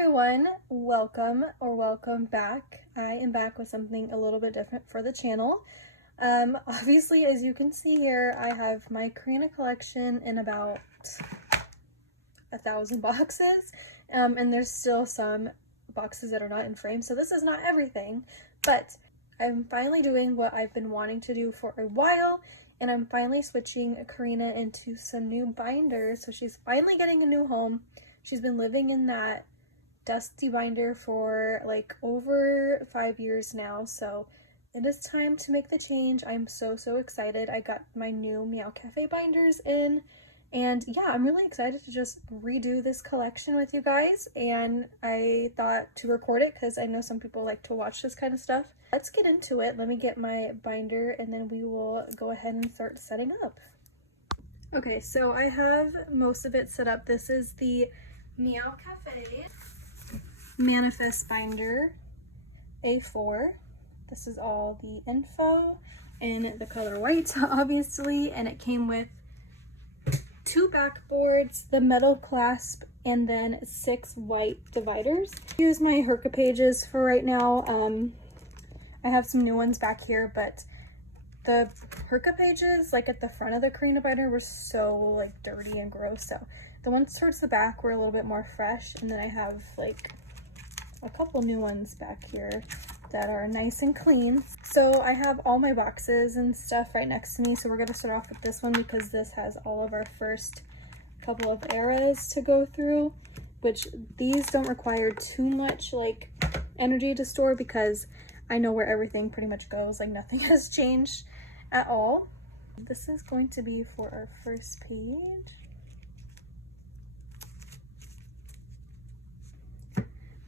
everyone, welcome or welcome back. I am back with something a little bit different for the channel. Obviously, as you can see here, I have my Karina collection in about 1,000 boxes, and there's still some boxes that are not in frame, so this is not everything, but I'm finally doing what I've been wanting to do for a while, and I'm finally switching Karina into some new binders. So she's finally getting a new home. She's been living in that dusty binder for like over 5 years now, so it is time to make the change. I'm so excited. I got my new Meow Cafe binders in, and yeah, I'm really excited to just redo this collection with you guys, and I thought to record it because I know some people like to watch this kind of stuff. Let's get into it. Let me get my binder and then we will go ahead and start setting up. Okay, so I have most of it set up. This is the Meow Cafe Manifest Binder A4. This is all the info in the color white, obviously, and it came with 2 backboards, the metal clasp, and then 6 white dividers. Here's my Herca pages for right now. I have some new ones back here, but the Herca pages, like at the front of the Karina binder, were so like dirty and gross. So the ones towards the back were a little bit more fresh, and then I have like a couple new ones back here that are nice and clean. So I have all my boxes and stuff right next to me, so we're going to start off with this one because this has all of our first couple of eras to go through, which these don't require too much like energy to store because I know where everything pretty much goes, like nothing has changed at all. This is going to be for our first page.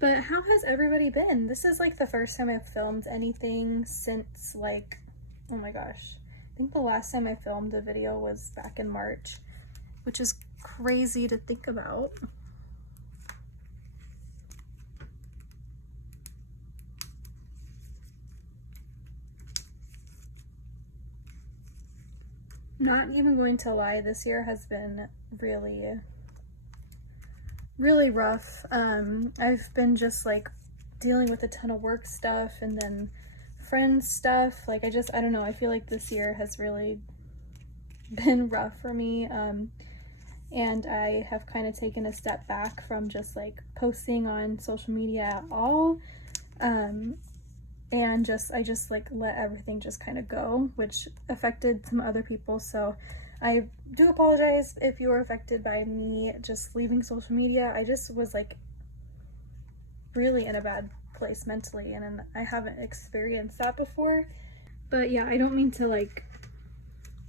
But how has everybody been? This is like the first time I've filmed anything since like, oh my gosh. I think the last time I filmed a video was back in March, which is crazy to think about. Not even going to lie, this year has been really rough. I've been just like dealing with a ton of work stuff and then friend stuff. Like I don't know, I feel like this year has really been rough for me. And I have kind of taken a step back from just like posting on social media at all. And I just like let everything just kind of go, which affected some other people. So I do apologize if you were affected by me just leaving social media. I just was like really in a bad place mentally, and I haven't experienced that before. But yeah, I don't mean to like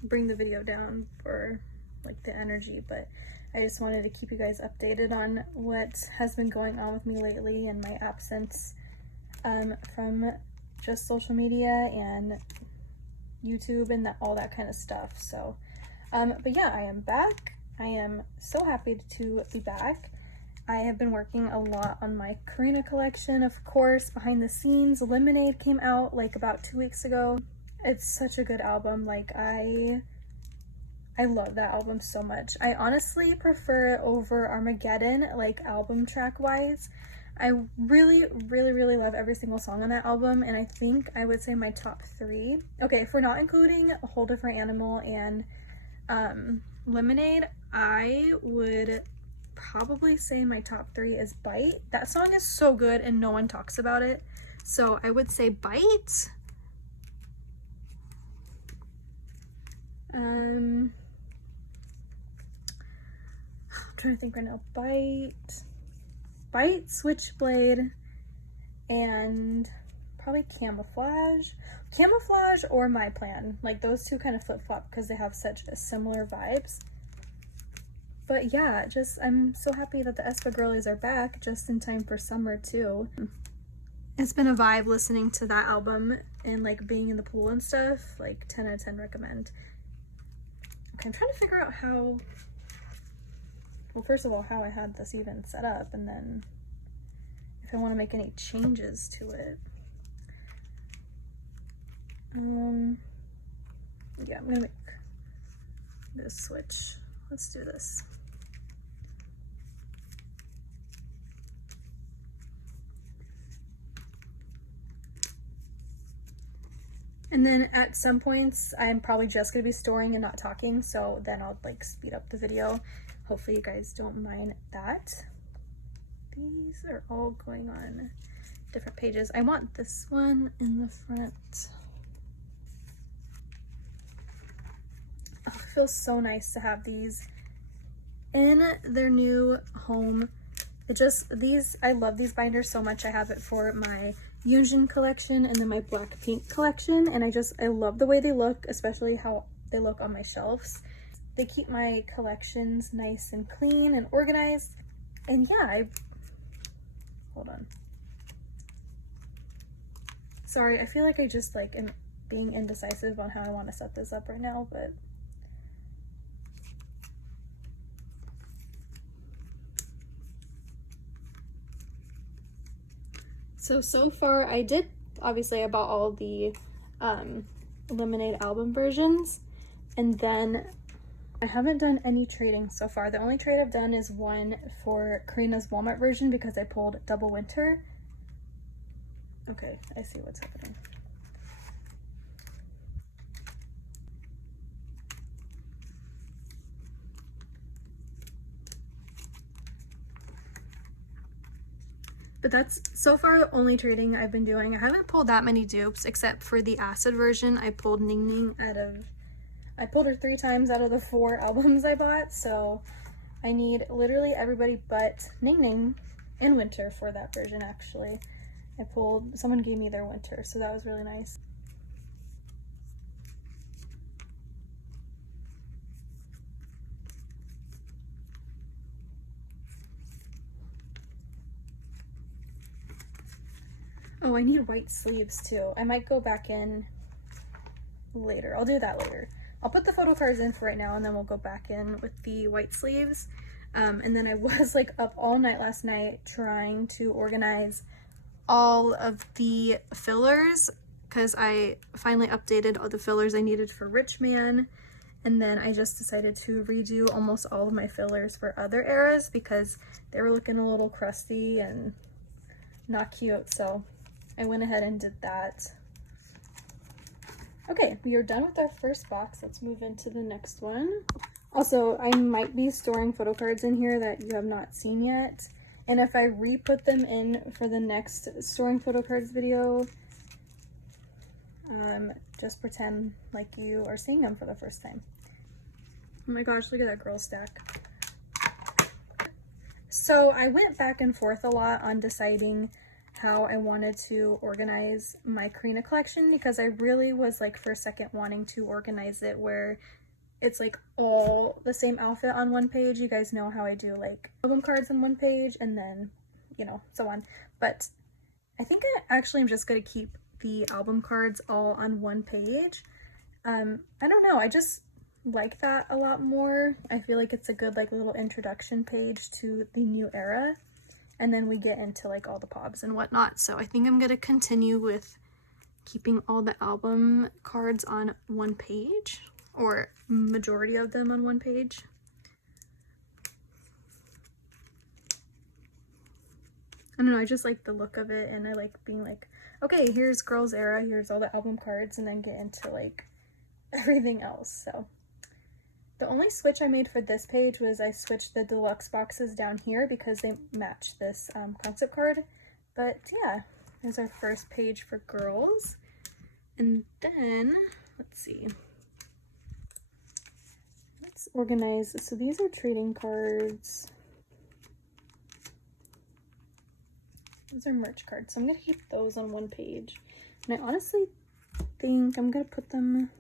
bring the video down for like the energy, but I just wanted to keep you guys updated on what has been going on with me lately and my absence from just social media and YouTube and all that kind of stuff. So but yeah, I am back. I am so happy to be back. I have been working a lot on my Karina collection, of course, behind the scenes. Lemonade came out like about 2 weeks ago. It's such a good album. Like I love that album so much. I honestly prefer it over Armageddon, like album track wise. I really love every single song on that album, and I think I would say my top 3. Okay, if we're not including A Whole Different Animal and Lemonade, I would probably say my top 3 is Bite. That song is so good and no one talks about it, so I would say Bite. I'm trying to think right now. Bite, Switchblade, and probably Camouflage or My Plan. Like those two kind of flip-flop because they have such similar vibes. But yeah, I'm so happy that the Aespa girlies are back just in time for summer too. It's been a vibe listening to that album and like being in the pool and stuff. Like 10 out of 10 recommend. Okay, I'm trying to figure out how, well, first of all, how I had this even set up, and then if I want to make any changes to it. Yeah, I'm gonna make this switch. Let's do this. And then at some points, I'm probably just gonna be storing and not talking, so then I'll like speed up the video. Hopefully you guys don't mind that. These are all going on different pages. I want this one in the front. Oh, it feels so nice to have these in their new home. I love these binders so much. I have it for my Yunjin collection and then my black pink collection, and I love the way they look, especially how they look on my shelves. They keep my collections nice and clean and organized. And yeah, hold on. Sorry, I feel like I just like am being indecisive on how I want to set this up right now, but so far obviously I bought all the lemonade album versions, and then I haven't done any trading so far. The only trade I've done is one for Karina's Walmart version because I pulled double winter. Okay, I see what's happening. But that's so far the only trading I've been doing. I haven't pulled that many dupes except for the acid version. I pulled Ning Ning I pulled her 3 times out of the 4 albums I bought, so I need literally everybody but Ning Ning and Winter for that version actually. Someone gave me their Winter, so that was really nice. Oh, I need white sleeves too. I might go back in later. I'll do that later. I'll put the photo cards in for right now, and then we'll go back in with the white sleeves. And then I was like up all night last night trying to organize all of the fillers because I finally updated all the fillers I needed for Rich Man, and then I just decided to redo almost all of my fillers for other eras because they were looking a little crusty and not cute, so I went ahead and did that. Okay, we are done with our first box. Let's move into the next one. Also, I might be storing photo cards in here that you have not seen yet. And if I re-put them in for the next storing photo cards video, just pretend like you are seeing them for the first time. Oh my gosh, look at that girl stack. So I went back and forth a lot on deciding how I wanted to organize my Karina collection because I really was like for a second wanting to organize it where it's like all the same outfit on one page. You guys know how I do like album cards on one page and then, you know, so on. But I think I actually am just going to keep the album cards all on one page. I don't know, I just like that a lot more. I feel like it's a good like little introduction page to the new era. And then we get into like all the pobs and whatnot. So I think I'm going to continue with keeping all the album cards on one page, or majority of them on one page. I don't know, I just like the look of it, and I like being like, okay, here's girls era, here's all the album cards, and then get into like everything else. So the only switch I made for this page was I switched the deluxe boxes down here because they match this concept card. But yeah, there's our first page for girls. And then, let's see. Let's organize. So these are trading cards. Those are merch cards. So I'm going to keep those on one page. And I honestly think I'm going to put them,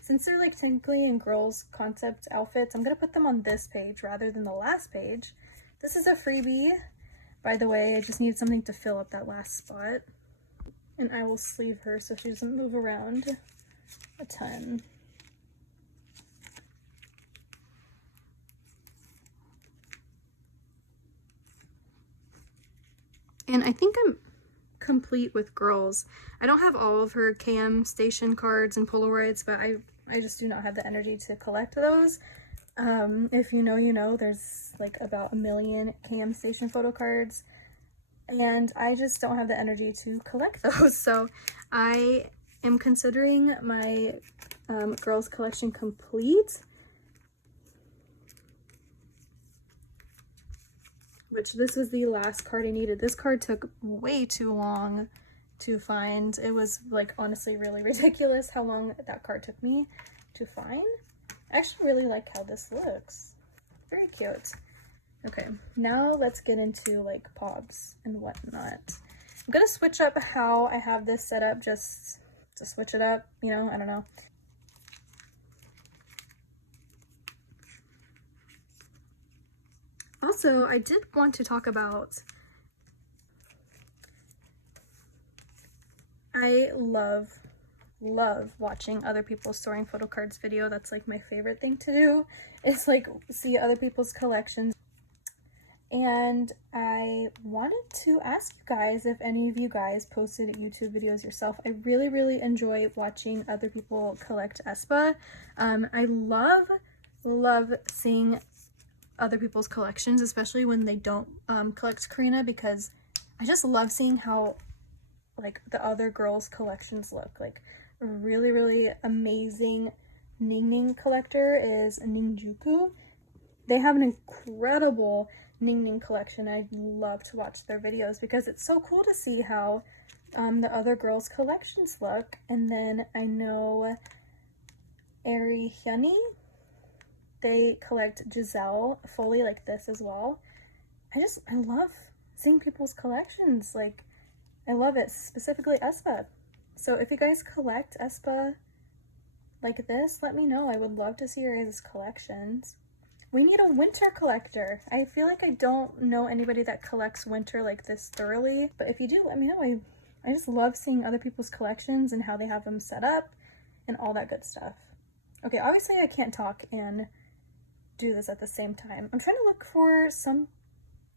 since they're like technically in girls concept outfits, I'm going to put them on this page rather than the last page. This is a freebie, by the way. I just need something to fill up that last spot. And I will sleeve her so she doesn't move around a ton. And I think I'm complete with girls. I don't have all of her KM station cards and Polaroids, but I just do not have the energy to collect those. If you know, you know, there's like about 1 million KM station photo cards, and I just don't have the energy to collect those. So I am considering my girls collection complete, which this was the last card I needed. This card took way too long to find. It was like honestly really ridiculous how long that card took me to find. I actually really like how this looks. Very cute. Okay, now let's get into like pobs and whatnot. I'm gonna switch up how I have this set up just to switch it up, you know, I don't know. Also, I did want to talk about, I love watching other people's storing photo cards video. That's like my favorite thing to do. It's like see other people's collections. And I wanted to ask you guys if any of you guys posted YouTube videos yourself. I really enjoy watching other people collect Aespa. I love seeing other people's collections, especially when they don't collect Karina, because I just love seeing how like the other girls' collections look. Like a really amazing Ning collector is Ninjuku. They have an incredible Ning collection. I love to watch their videos because it's so cool to see how the other girls' collections look. And then I know Ari Hyuni, they collect Giselle fully like this as well. I love seeing people's collections. Like, I love it, specifically Aespa. So if you guys collect Aespa like this, let me know. I would love to see your guys' collections. We need a winter collector. I feel like I don't know anybody that collects winter like this thoroughly, but if you do, let me know. I just love seeing other people's collections and how they have them set up and all that good stuff. Okay, obviously I can't talk and do this at the same time. I'm trying to look for some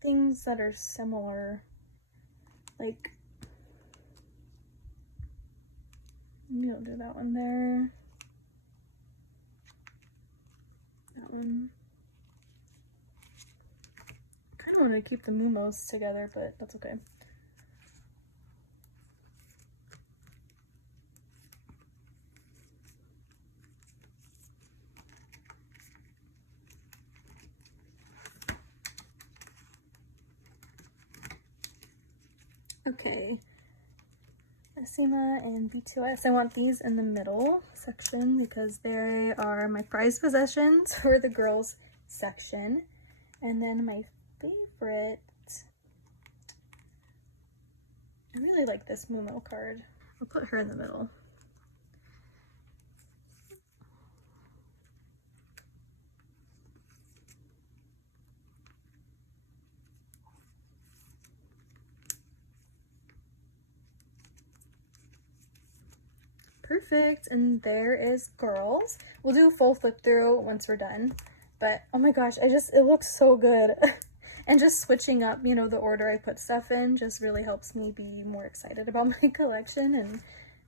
things that are similar. Like, maybe I'll do that one there. That one. I kind of want to keep the Mumos together, but that's okay. Okay, Aespa and B2S. I want these in the middle section because they are my prized possessions for the girls section. And then my favorite, I really like this Mumo card. I'll put her in the middle. Perfect, and there is girls. We'll do a full flip through once we're done, but oh my gosh, it looks so good. And just switching up, you know, the order I put stuff in just really helps me be more excited about my collection and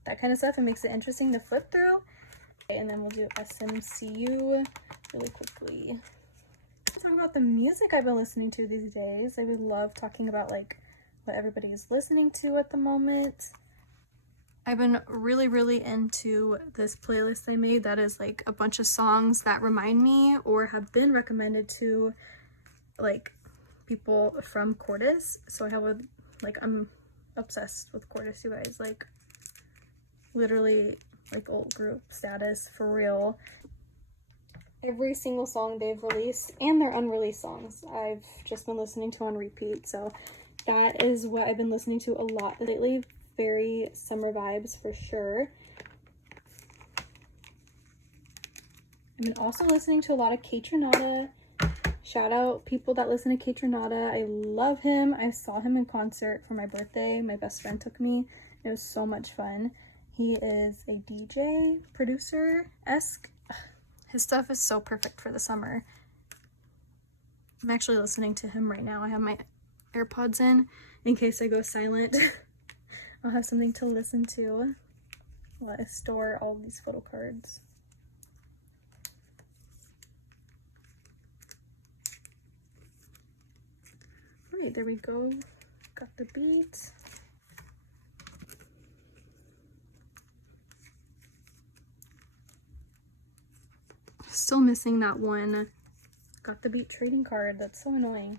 that kind of stuff. It makes it interesting to flip through. Okay, and then we'll do SMCU really quickly. Talk about the music I've been listening to these days. I would love talking about like what everybody is listening to at the moment. I've been really into this playlist I made that is like a bunch of songs that remind me or have been recommended to like people from Cordis. So I have I'm obsessed with Cordis, you guys. Like literally like old group status for real. Every single song they've released and their unreleased songs I've just been listening to on repeat. So that is what I've been listening to a lot lately. Very summer vibes for sure. I've been also listening to a lot of Kaytranada. Shout out people that listen to Kaytranada. I love him. I saw him in concert for my birthday. My best friend took me. It was so much fun. He is a DJ, producer-esque. His stuff is so perfect for the summer. I'm actually listening to him right now. I have my AirPods in case I go silent. I'll have something to listen to while I store all these photo cards. Alright, there we go. Got the beat. still missing that one Got the Beat trading card. That's so annoying.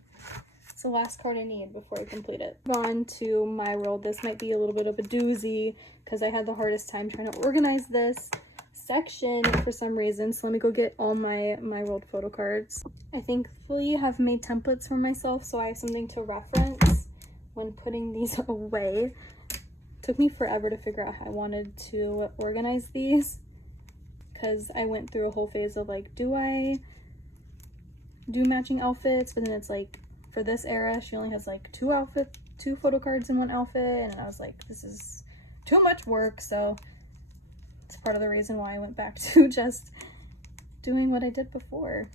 It's the last card I need before I complete it. On to my world. This might be a little bit of a doozy because I had the hardest time trying to organize this section for some reason. So let me go get all my world photo cards. I thankfully have made templates for myself so I have something to reference when putting these away. It took me forever to figure out how I wanted to organize these because I went through a whole phase of like, do I do matching outfits? But then it's like, for this era she only has like two photo cards in one outfit, and I was like, this is too much work. So it's part of the reason why I went back to just doing what I did before.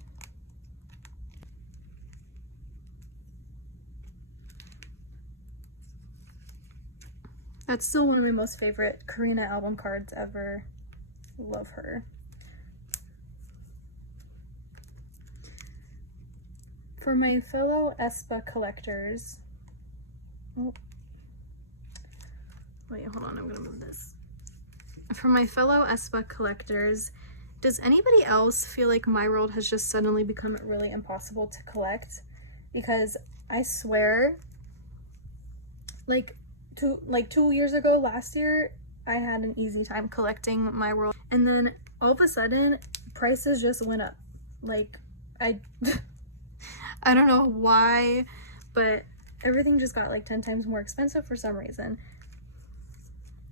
That's still one of my most favorite Karina album cards ever. Love her. For my fellow Aespa collectors, oh, wait, hold on, I'm gonna move this. For my fellow Aespa collectors, does anybody else feel like my world has just suddenly become really impossible to collect? Because I swear, like 2 years ago, last year, I had an easy time collecting my world, and then all of a sudden prices just went up. Like I don't know why, but everything just got like 10 times more expensive for some reason.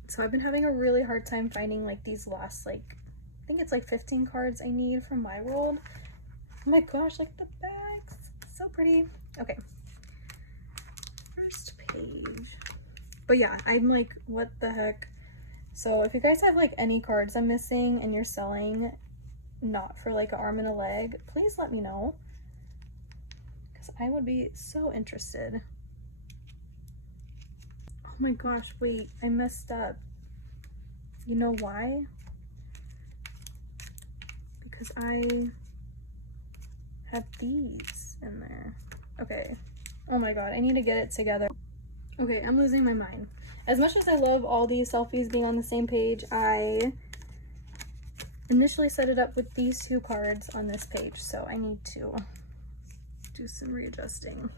So I've been having a really hard time finding like these last, like, I think it's like 15 cards I need from my world. Oh my gosh, like the bags, so pretty. Okay, first page. But yeah, I'm like, what the heck? So if you guys have like any cards I'm missing and you're selling not for like an arm and a leg, please let me know, because I would be so interested. Oh my gosh, wait, I messed up. You know why? Because I have these in there. Okay. Oh my god, I need to get it together. Okay, I'm losing my mind. As much as I love all these selfies being on the same page, I initially set it up with these two cards on this page, so I need to do some readjusting.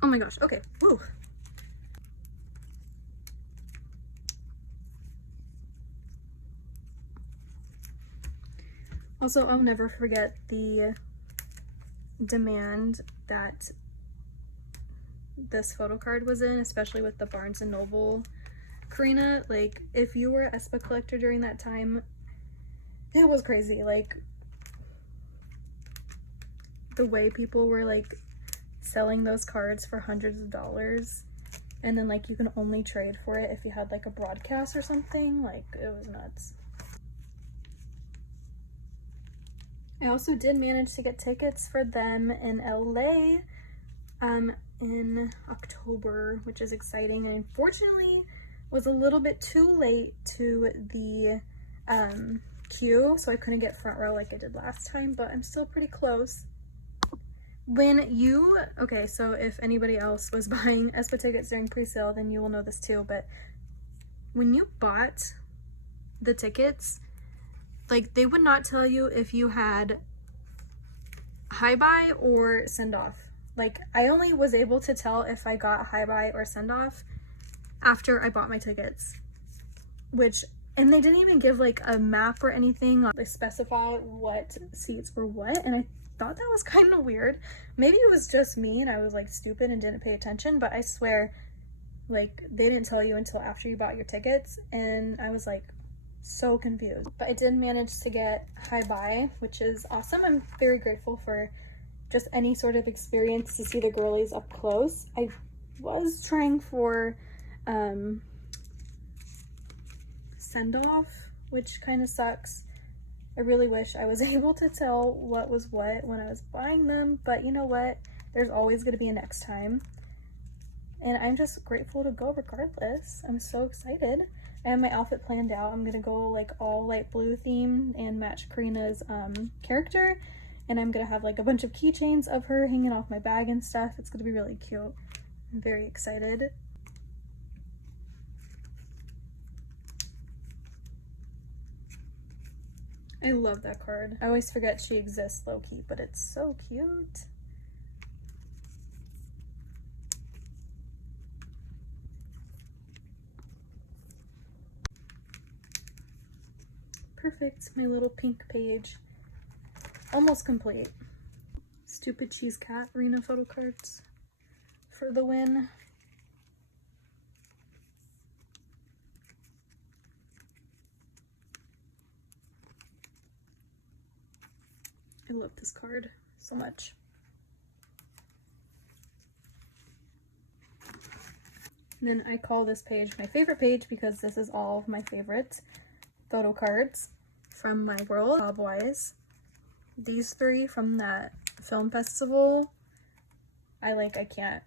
Oh my gosh, okay, woo. Also, I'll never forget the demand that this photo card was in, especially with the Barnes & Noble Karina. Like, if you were an Aespa collector during that time, it was crazy. Like, the way people were like selling those cards for hundreds of dollars, and then like you can only trade for it if you had like a broadcast or something. Like, it was nuts. I also did manage to get tickets for them in LA in October, which is exciting. And unfortunately was a little bit too late to the queue, so I couldn't get front row like I did last time, but I'm still pretty close. Okay, so if anybody else was buying Aespa tickets during pre-sale, then you will know this too, but when you bought the tickets, like, they would not tell you if you had high buy or send off. Like, I only was able to tell if I got high buy or send off after I bought my tickets, and they didn't even give like a map or anything. They specify what seats were what, and I thought that was kind of weird. Maybe it was just me and I was like stupid and didn't pay attention, but I swear, like, they didn't tell you until after you bought your tickets, and I was like so confused. But I did manage to get high buy, which is awesome. I'm very grateful for just any sort of experience to see the girlies up close. I was trying for send off, which kind of sucks. I really wish I was able to tell what was what when I was buying them, but you know what? There's always going to be a next time. And I'm just grateful to go regardless. I'm so excited. I have my outfit planned out. I'm going to go like all light blue theme and match Karina's character. And I'm gonna have like a bunch of keychains of her hanging off my bag and stuff. It's gonna be really cute. I'm very excited. I love that card. I always forget she exists low-key, but it's so cute. Perfect, my little pink page. Almost complete. Stupid Cheese Cat Arena photo cards for the win. I love this card so much. And then I call this page my favorite page because this is all of my favorite photo cards from my world. Job-wise, these 3 from that film festival, I can't.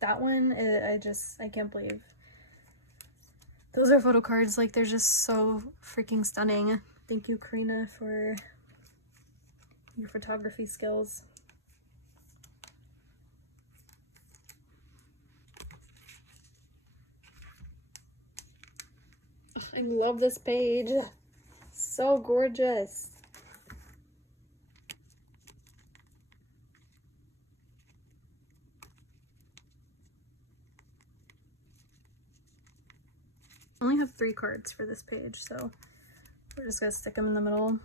That one, I can't believe. Those are photo cards, like they're just so freaking stunning. Thank you, Karina, for your photography skills. I love this page. So gorgeous. I only have 3 cards for this page, so we're just gonna stick them in the middle.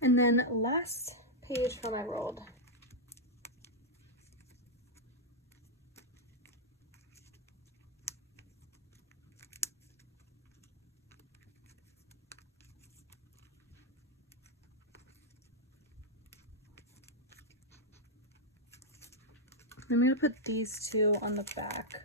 And then last page from my world. I'm gonna put these 2 on the back.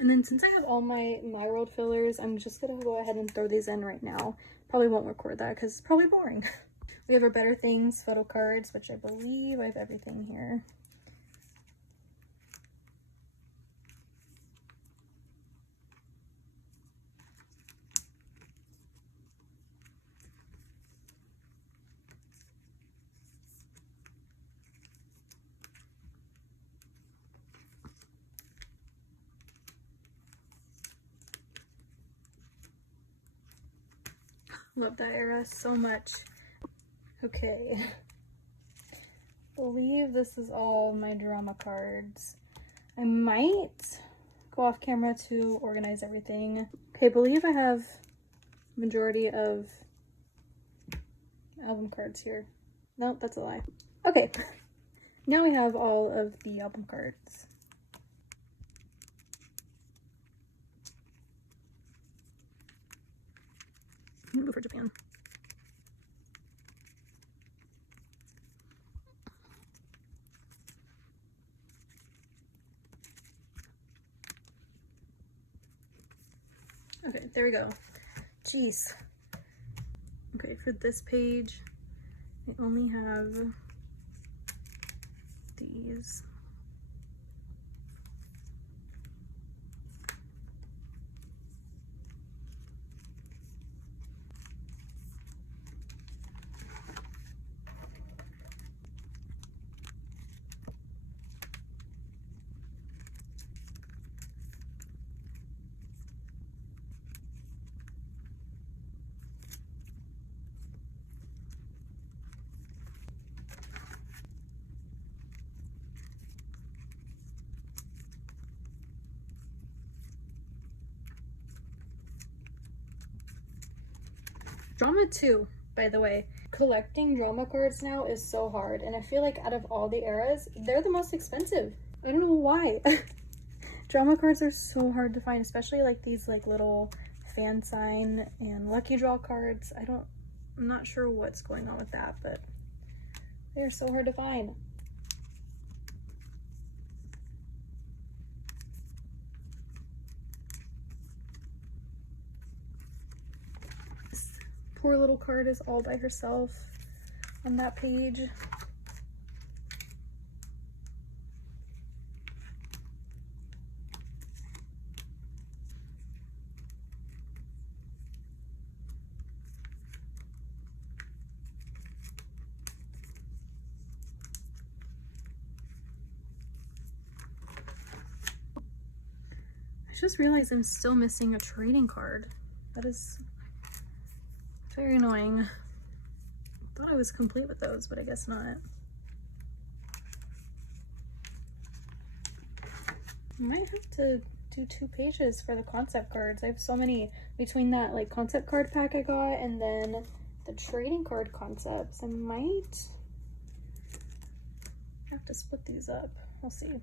And then since I have all my world fillers, I'm just gonna go ahead and throw these in right now. Probably won't record that because it's probably boring. We have our Better Things photo cards, which I believe I have everything here. Love that era so much. Okay. I believe this is all my drama cards. I might go off camera to organize everything. Okay, I believe I have majority of album cards here. No, that's a lie. Okay, now we have all of the album cards. I'm gonna go for Japan. Okay, there we go. Jeez. Okay, for this page, I only have these. Drama 2, by the way. Collecting drama cards now is so hard, and I feel like out of all the eras, they're the most expensive. I don't know why. Drama cards are so hard to find, especially like these like little fan sign and lucky draw cards. I'm not sure what's going on with that, but they're so hard to find. poor little card is all by herself on that page. I just realized I'm still missing a trading card. That is very annoying. I thought I was complete with those, but I guess not. I might have to do 2 pages for the concept cards. I have so many between that like concept card pack I got and then the trading card concepts. I might have to split these up. We'll see.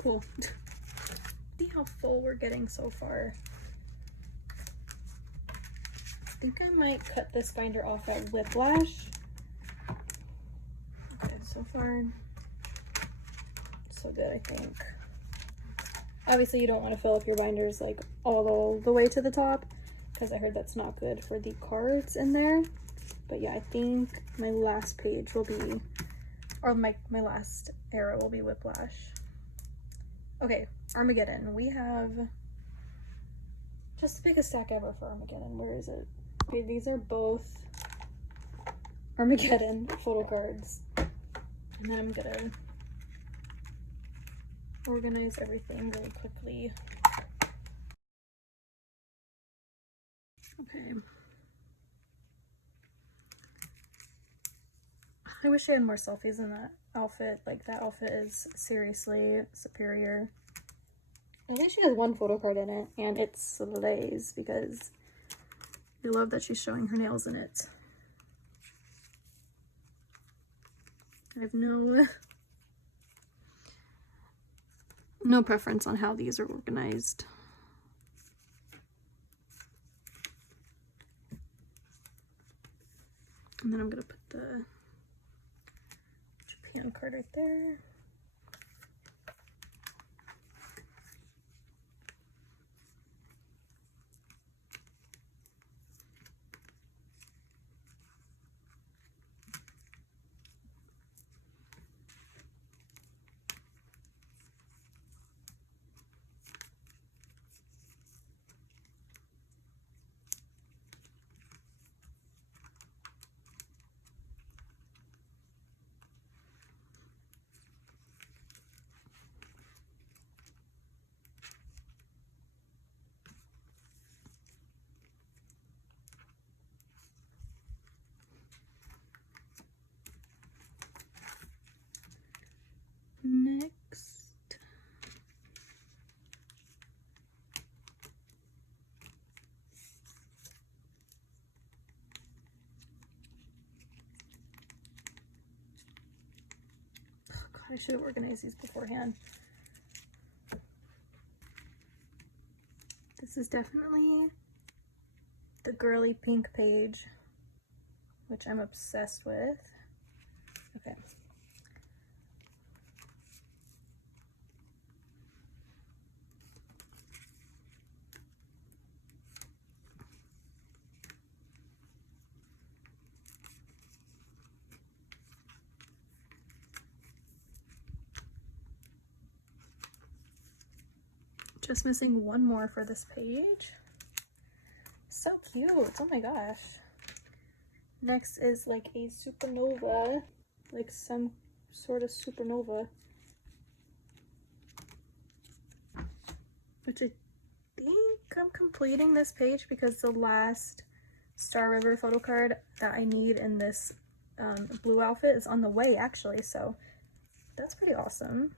Cool. See how full we're getting so far. I think I might cut this binder off at Whiplash. Okay, so far so good, I think. Obviously you don't want to fill up your binders like all the way to the top because I heard that's not good for the cards in there. But yeah, I think my last page will be, or my last arrow will be Whiplash. Okay, Armageddon. We have just the biggest stack ever for Armageddon. Where is it? Okay, these are both Armageddon photo cards. And then I'm gonna organize everything really quickly. Okay. I wish I had more selfies in that outfit. Like, that outfit is seriously superior. At least she has 1 photo card in it, and it slays because I love that she's showing her nails in it. I have no preference on how these are organized. And then I'm gonna put the Japan card right there. Next, oh God, I should have organized these beforehand. This is definitely the girly pink page, which I'm obsessed with. Okay. Just missing 1 more for this page. So cute. Oh my gosh. Next is like a supernova, like some sort of supernova, which I think I'm completing this page because the last Star River photo card that I need in this blue outfit is on the way actually, so that's pretty awesome.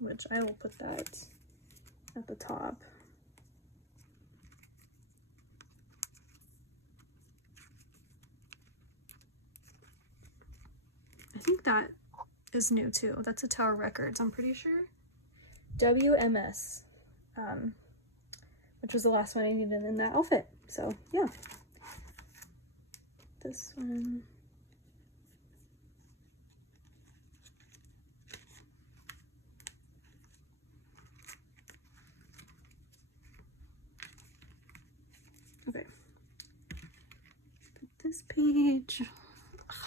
Which I will put that at the top. I think that is new too. That's a Tower Records, I'm pretty sure. WMS, which was the last one I needed in that outfit. So yeah, this one. Okay, put this page.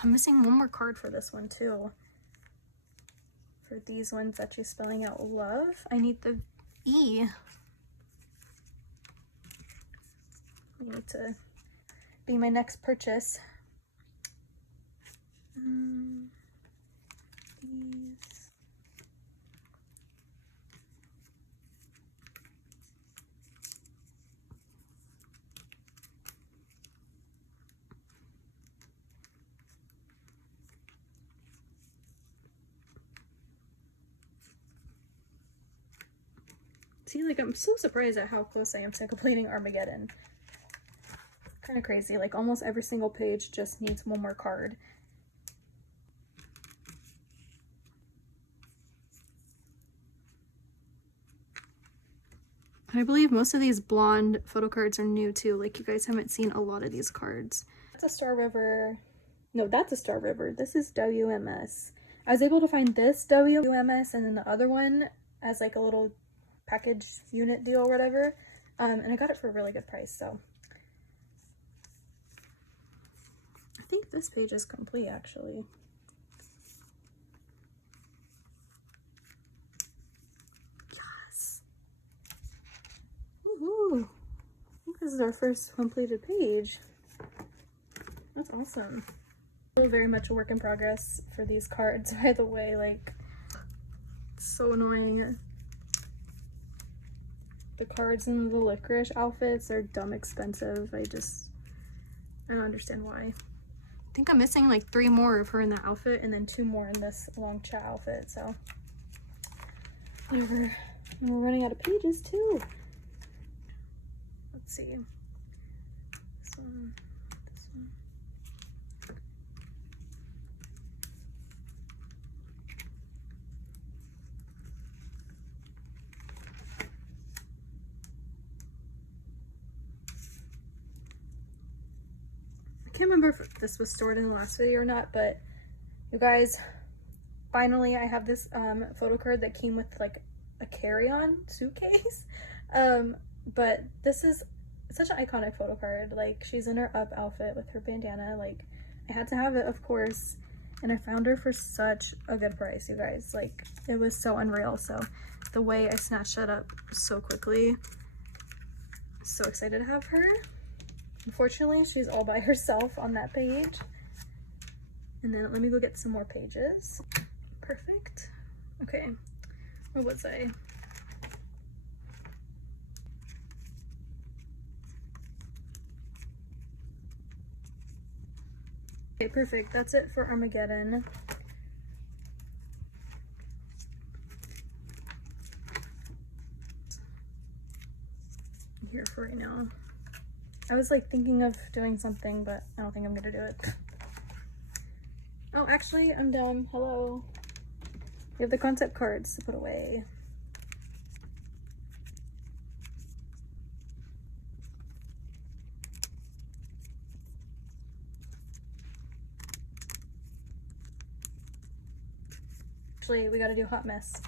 I'm missing one more card for this one too. For these ones that she's spelling out love, I need the E. We need to be my next purchase. These. See, like, I'm so surprised at how close I am to completing Armageddon. Kind of crazy. Like, almost every single page just needs one more card. And I believe most of these blonde photo cards are new too. Like, you guys haven't seen a lot of these cards. That's a Star River. No, that's a Star River. This is WMS. I was able to find this WMS and then the other one as like a little package unit deal or whatever. And I got it for a really good price, so. I think this page is complete actually. Yes. Woohoo! I think this is our first completed page. That's awesome. Still very much a work in progress for these cards, by the way. Like, it's so annoying. The cards in the licorice outfits are dumb expensive. I don't understand why. I think I'm missing like 3 more of her in that outfit and then 2 more in this long chat outfit, so whatever. And we're running out of pages too. Let's see. This one, this one. I can't remember if this was stored in the last video or not, but you guys, finally I have this photo card that came with like a carry-on suitcase. But this is such an iconic photo card. Like, she's in her up outfit with her bandana. Like, I had to have it, of course, and I found her for such a good price, you guys. Like, it was so unreal. So the way I snatched that up so quickly, so excited to have her. Unfortunately, she's all by herself on that page. And then let me go get some more pages. Perfect. Okay, where was I? Okay, perfect. That's it for Armageddon. I'm here for right now. I was like thinking of doing something, but I don't think I'm gonna do it. Oh, actually, I'm done. Hello. We have the concept cards to put away. Actually, we gotta do hot mess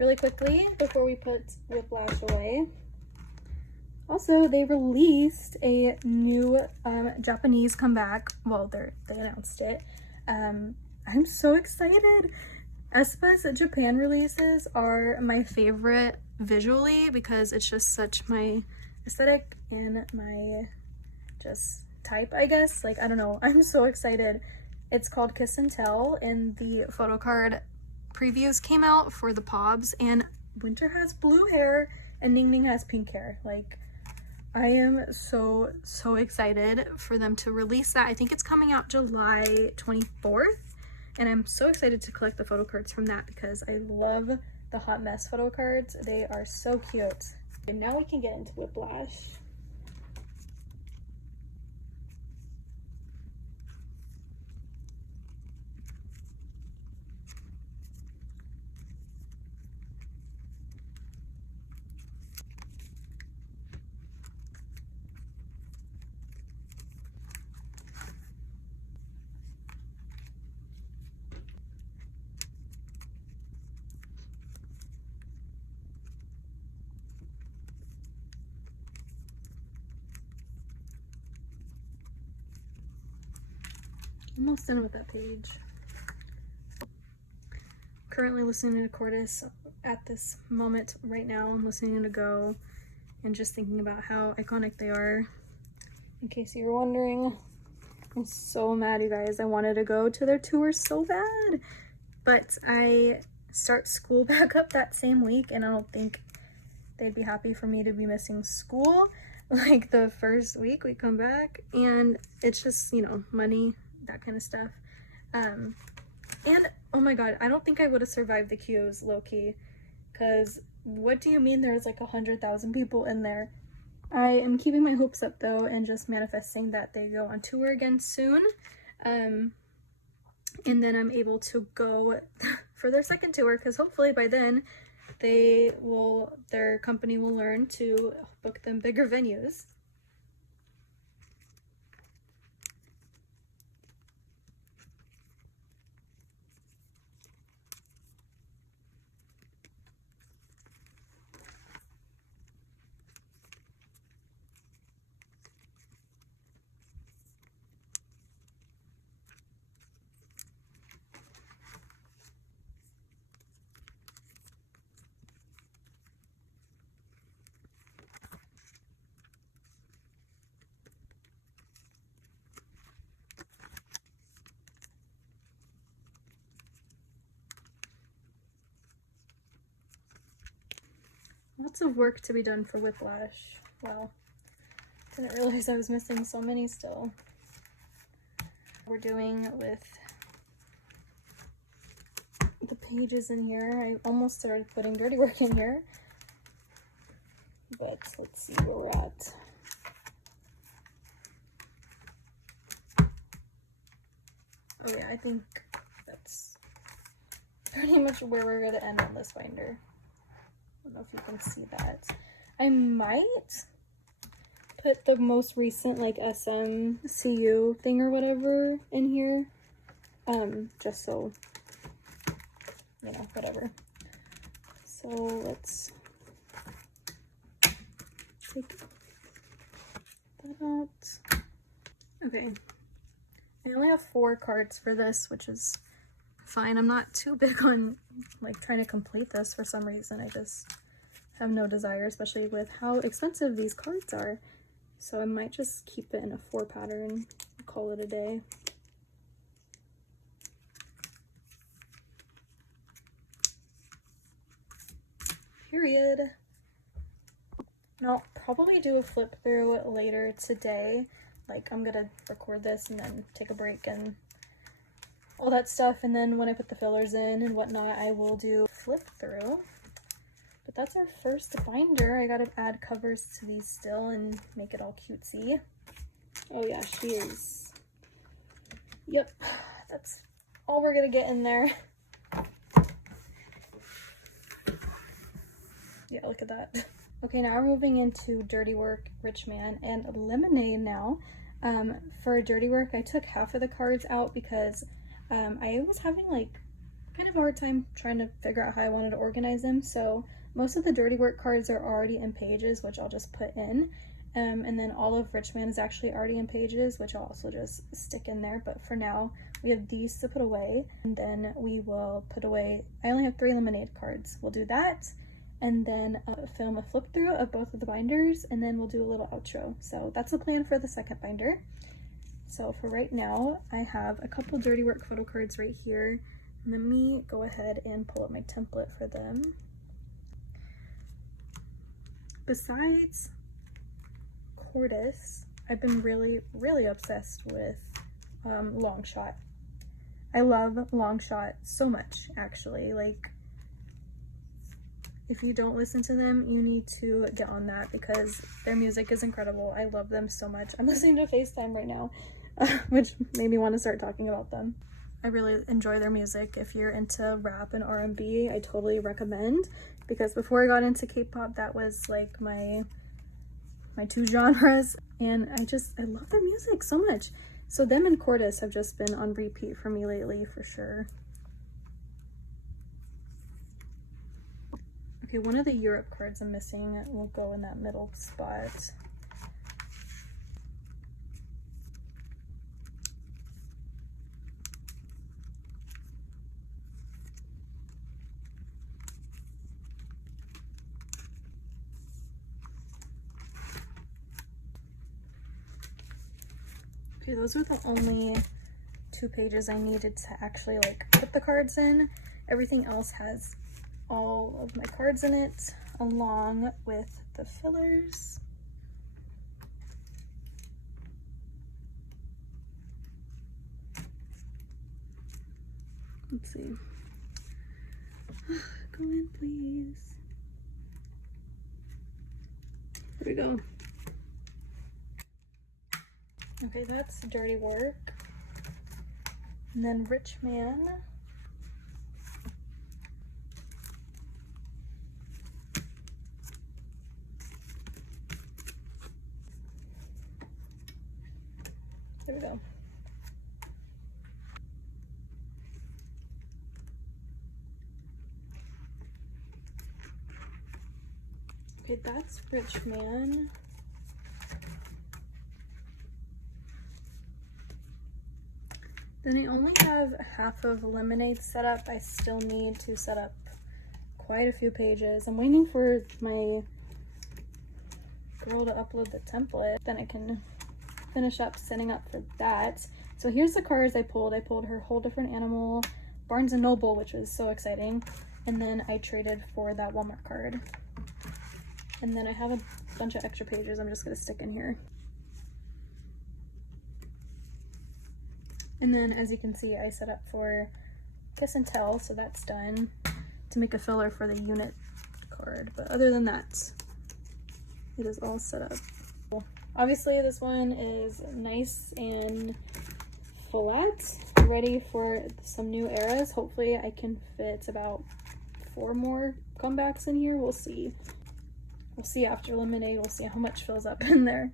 really quickly before we put Whiplash away. Also, they released a new Japanese comeback. Well, they announced it. I'm so excited. Aespa's Japan releases are my favorite visually because it's just such my aesthetic and my just type, I guess. Like, I don't know. I'm so excited. It's called Kiss and Tell, and the photo card previews came out for the Pobs, and Winter has blue hair and Ning Ning has pink hair. Like, I am so excited for them to release that. I think it's coming out July 24th, and I'm so excited to collect the photo cards from that because I love the hot mess photo cards. They are so cute. And now we can get into whiplash. Almost done with that page. Currently listening to Cordis at this moment right now. I'm listening to Go and just thinking about how iconic they are. In case you were wondering, I'm so mad, you guys. I wanted to go to their tour so bad, but I start school back up that same week, and I don't think they'd be happy for me to be missing school like the first week we come back. And it's just, you know, money, that kind of stuff. And oh my god, I don't think I would have survived the queues, low-key, because what do you mean there's like 100,000 people in there? I am keeping my hopes up though, and just manifesting that they go on tour again soon, and then I'm able to go for their second tour, because hopefully by then their company will learn to book them bigger venues. Lots of work to be done for whiplash. Wow. Didn't realize I was missing so many still. We're doing with the pages in here. I almost started putting dirty work in here, but let's see where we're at. Oh yeah, I think that's pretty much where we're gonna end on this binder. I don't know if you can see that. I might put the most recent like SMCU thing or whatever in here, just so, you know, whatever. So let's take that out. Okay, I only have 4 cards for this, which is fine. I'm not too big on like trying to complete this for some reason. I just have no desire, especially with how expensive these cards are. So I might just keep it in a 4 pattern and call it a day. Period. And I'll probably do a flip through later today. Like, I'm gonna record this and then take a break and all that stuff, and then when I put the fillers in and whatnot, I will do flip through. But that's our first binder. I gotta add covers to these still and make it all cutesy. Oh yeah, she is. Yep, that's all we're gonna get in there. Yeah, look at that. Okay, now we're moving into Dirty Work, Rich Man, and Lemonade now. For Dirty Work, I took half of the cards out because I was having like kind of a hard time trying to figure out how I wanted to organize them. So most of the Dirty Work cards are already in pages, which I'll just put in. And then all of Rich Man is actually already in pages, which I'll also just stick in there. But for now, we have these to put away, and then we will put away, I only have 3 Lemonade cards. We'll do that, and then film a flip through of both of the binders, and then we'll do a little outro. So that's the plan for the second binder. So for right now, I have a couple Dirty Work photo cards right here. Let me go ahead and pull up my template for them. Besides Cordis, I've been really obsessed with Long Shot. I love Long Shot so much, actually. Like, If you don't listen to them, you need to get on that because their music is incredible. I love them so much. I'm listening to FaceTime right now, which made me want to start talking about them. I really enjoy their music. If you're into rap and R&B, I totally recommend, because before I got into K-pop, that was like my two genres, and I love their music so much. So them and Cordis have just been on repeat for me lately, for sure. Okay, one of the Europe cards I'm missing will go in that middle spot. Okay, those were the only 2 pages I needed to actually like put the cards in. Everything else has all of my cards in it, along with the fillers. Let's see. Go in, please. There we go. Okay, that's Dirty Work. And then Rich Man. There we go. Okay, that's Rich Man. Then I only have half of Lemonade set up. I still need to set up quite a few pages. I'm waiting for my girl to upload the template. Then I can finish up setting up for that. So here's the cards I pulled. I pulled her Whole Different Animal, Barnes & Noble, which was so exciting. And then I traded for that Walmart card. And then I have a bunch of extra pages I'm just gonna stick in here. And then, as you can see, I set up for Kiss and Tell, so that's done, to make a filler for the unit card. But other than that, it is all set up. Obviously, this one is nice and flat, ready for some new eras. Hopefully, I can fit about 4 more comebacks in here. We'll see. We'll see after Lemonade. We'll see how much fills up in there.